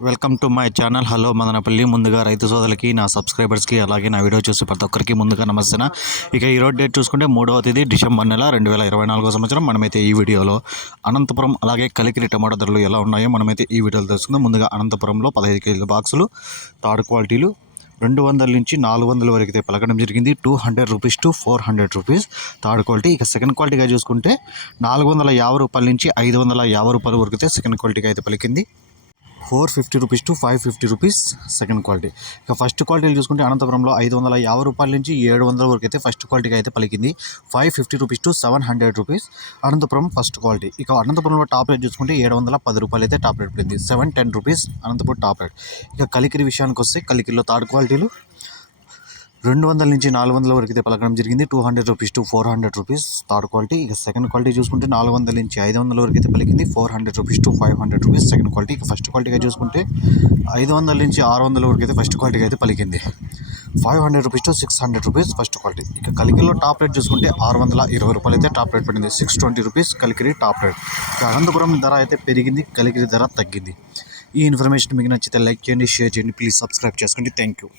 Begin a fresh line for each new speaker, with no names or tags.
Welcome to my channel. Hello Madanapalle. ముందుగా రైతు సోదరులకి నా సబ్స్క్రైబర్స్కి అలాగే నా వీడియో చూసి ప్రతి ఒక్కరికి ముందుగా నమస్తే ఇక ఈరోజు డేట్ చూసుకుంటే మూడవ తేదీ డిసెంబర్ నెల రెండు వేల ఇరవై నాలుగో సంవత్సరం. మనమైతే ఈ వీడియోలో అనంతపురం అలాగే కలికిరి టమాటా ధరలు ఎలా ఉన్నాయో మనమైతే ఈ వీడియోలో తెలుసుకుందాం. ముందుగా అనంతపురంలో పదహైదు కేజీల బాక్సులు థర్డ్ క్వాలిటీలు రెండు వందల నుంచి నాలుగు వందల వరకు అయితే పలకడం జరిగింది. Two hundred rupees to four hundred rupees third quality. ఇక సెకండ్ క్వాలిటీగా చూసుకుంటే నాలుగు వందల యాభై రూపాయల నుంచి ఐదు వందల యాభై రూపాయల వరకు అయితే సెకండ్ క్వాలిటీగా అయితే పలికింది. Four fifty rupees to five fifty rupees second quality. ఇక ఫస్ట్ క్వాలిటీలు చూసుకుంటే అనంతపురంలో ఐదు వందల యాభై రూపాయల నుంచి ఏడు వందల వరకు అయితే ఫస్ట్ క్వాలిటీగా అయితే పలికింది. Five fifty rupees to seven hundred rupees Anantapuram first quality. ఇక అనంతపురంలో టాప్ రేట్ చూసుకుంటే ఏడు వందల పది రూపాయలు అయితే టాప్ రేట్ పడింది seven ten rupees Anantapuram top rate. ఇక కలికిరి విషయానికి వస్తే కలికిరిలో థర్డ్ క్వాలిటీలు. రెండు వందల నుంచి నాలుగు వందల వరకు అయితే పలకడం జరిగింది. Two hundred rupees to four hundred rupees third quality. ఇక సెకండ్ క్వాలిటీ చూసుకుంటే నాలుగు వందల నుంచి ఐదు వందల వరకు అయితే పలికింది. Four hundred rupees to five hundred rupees second quality. ఇక ఫస్ట్ క్వాలిటీగా చూసుకుంటే ఐదు వందల నుంచి ఆరు వందల వరకు అయితే ఫస్ట్ క్వాలిటీగా అయితే పలికింది. Five hundred rupees to six hundred rupees first quality. ఇక కలికిలో టాప్ రేట్ చూసుకుంటే ఆరు వందల ఇరవై రూపాయలు అయితే టాప్ రేట్ పడింది six twenty rupees Kalikiri top rate. ఇక అనంతపురం ధర అయితే పెరిగింది. కలికిరి ధర తగ్గింది. ఈ ఇన్ఫర్మేషన్ మీకు నచ్చితే లైక్ చేయండి షేర్ చేయండి. ప్లీజ్ సబ్స్క్రైబ్ చేసుకోండి. Thank you.